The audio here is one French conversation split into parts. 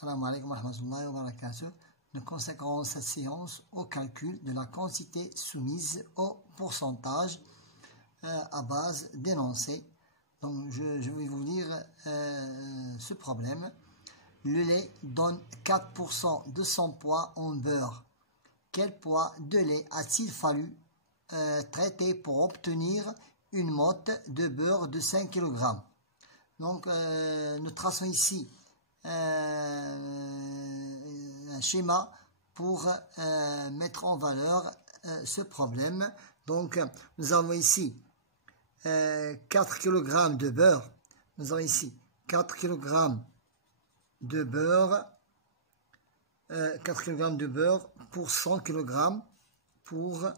Salam alaikum wa rahmatullahi wa barakatuh. Nous consacrons cette séance au calcul de la quantité soumise au pourcentage à base d'énoncé. Donc je vais vous lire ce problème. Le lait donne 4% de son poids en beurre. Quel poids de lait a-t-il fallu traiter pour obtenir une motte de beurre de 5 kg? Donc nous traçons ici un schéma pour mettre en valeur ce problème. Donc nous avons ici 4 kg de beurre. Nous avons ici 4 kg de beurre. 4 kg de beurre pour 100 kg pour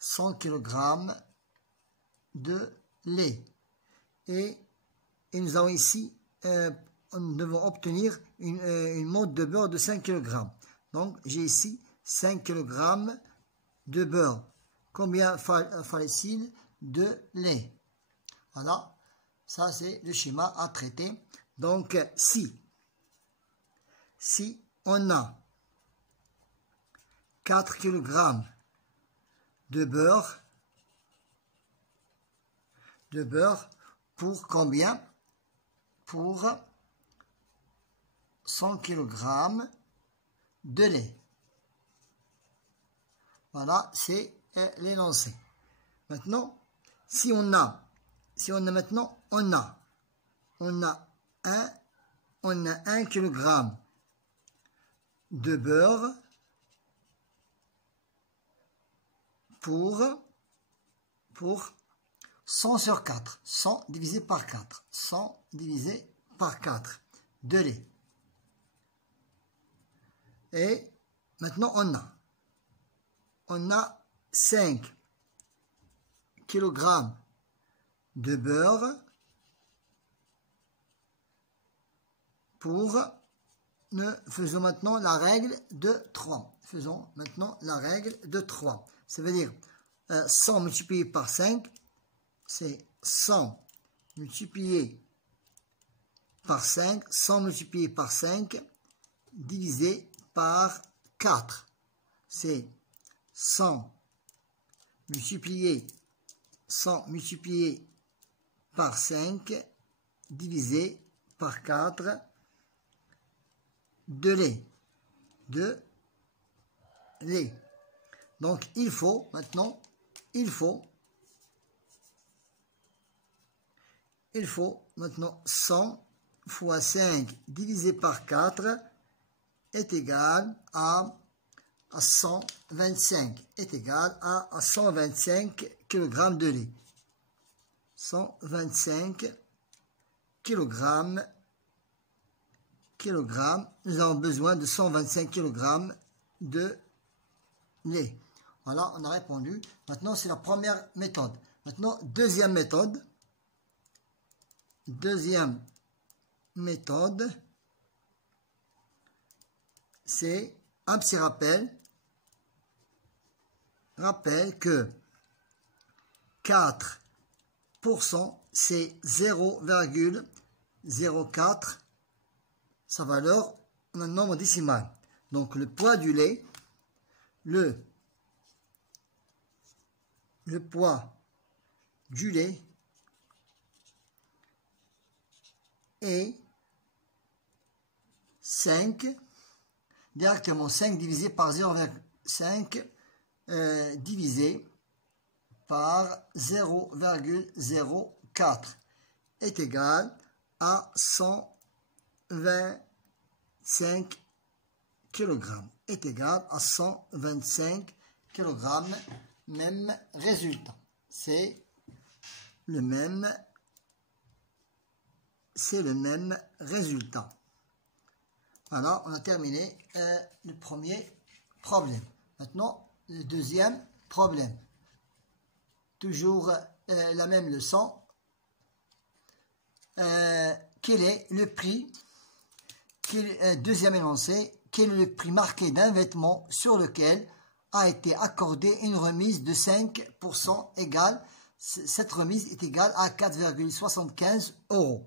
100 kg de lait. Et nous avons ici nous devons obtenir une motte de beurre de 5 kg. Donc, j'ai ici 5 kg de beurre. Combien fallait-il de lait? Voilà, ça c'est le schéma à traiter. Donc, si on a 4 kg de beurre pour combien? Pour 100 kg de lait. Voilà, c'est l'énoncé. Maintenant, on a 1 kg de beurre pour 100 sur 4, 100 divisé par 4, 100 divisé par 4 de lait. Et maintenant, on a 5 kg de beurre pour, faisons maintenant la règle de 3. Faisons maintenant la règle de 3. Ça veut dire 100 multiplié par 5, c'est 100 multiplié par 5, 100 multiplié par 5 divisé par 4. C'est 100 multiplié par 5 divisé par 4 de lait. Donc, il faut maintenant 100 fois 5 divisé par 4 est égal à 125. Est égal à 125 kg de lait. 125 kg. Nous avons besoin de 125 kg de lait. Voilà, on a répondu. Maintenant, c'est la première méthode. Maintenant, deuxième méthode. C'est un petit rappel. Rappel que 4%, c'est 0,04 sa valeur en un nombre décimal. Donc, le poids du lait, le poids du lait est 5, directement 5 divisé par 0,5 divisé par 0,04 est égal à 125 kg. Est égal à 125 kg. Même résultat. C'est le même résultat. Voilà, on a terminé le premier problème. Maintenant, le deuxième problème. Toujours la même leçon. Quel est le prix? Deuxième énoncé. Quel est le prix marqué d'un vêtement sur lequel a été accordée une remise de 5% égale? Cette remise est égale à 4,75 €.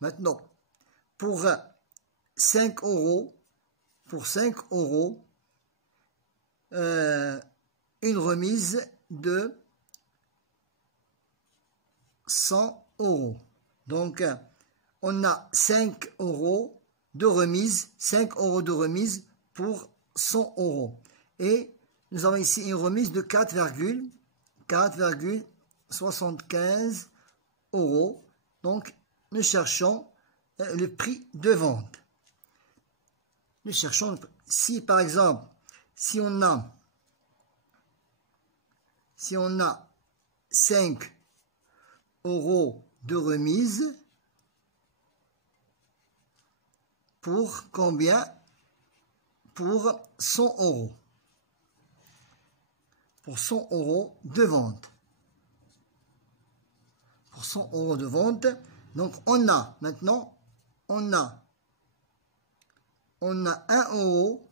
Maintenant, pour 5 euros, pour 5 euros, une remise de 100 euros. Donc, on a 5 euros de remise, 5 euros de remise pour 100 euros. Et nous avons ici une remise de 4,75 euros. Donc, nous cherchons le prix de vente. Nous cherchons, si par exemple, si on a 5 euros de remise, pour combien? Pour 100 euros. Pour 100 euros de vente. Pour 100 euros de vente. Donc, on a, maintenant, on a 1 euro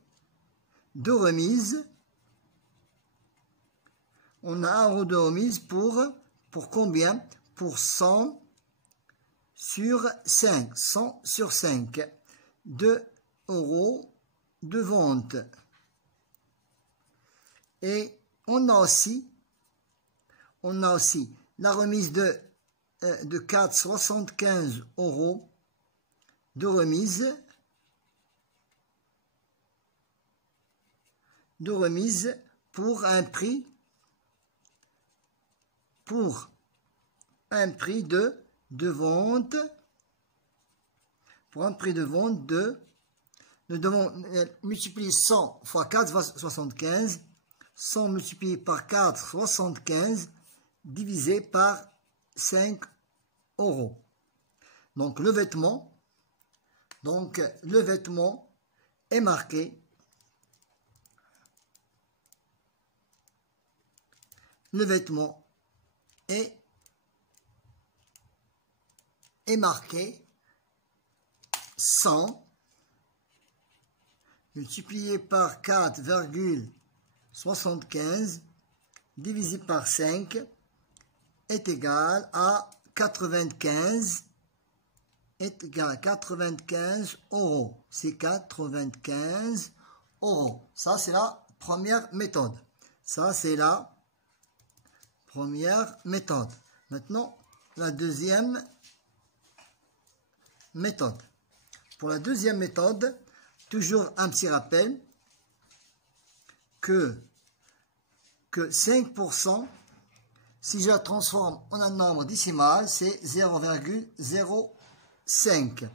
de remise. On a 1 euro de remise pour combien? Pour 100 sur 5. 100 sur 5. 2 euros de vente. Et on a aussi la remise de 4,75 euros de remise. Pour un prix de vente. Pour un prix de vente nous devons multiplier 100 fois 4,75. 100 multiplié par 4,75 divisé par 5 euros. Donc le vêtement est marqué. Le vêtement est marqué 100 multiplié par 4,75 divisé par 5 est égal à 95 euros. C'est 95 euros. Ça, c'est la première méthode. Maintenant, la deuxième méthode. Pour la deuxième méthode, toujours un petit rappel que 5%, si je la transforme en un nombre décimal, c'est 0,05.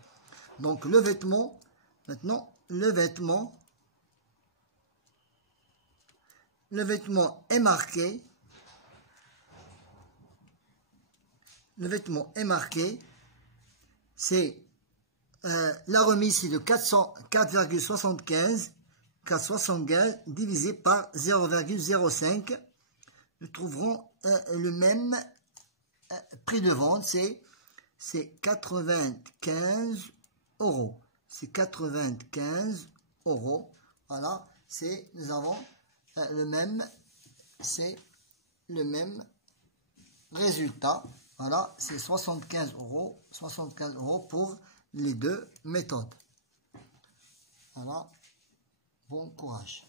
Donc le vêtement, maintenant, le vêtement est marqué. Le vêtement est marqué. C'est la remise, c'est de 4,75 divisé par 0,05. Nous trouverons le même prix de vente, c'est 95 euros. C'est 95 euros. Voilà, nous avons le même résultat. Voilà, c'est 75 euros pour les deux méthodes. Voilà, bon courage.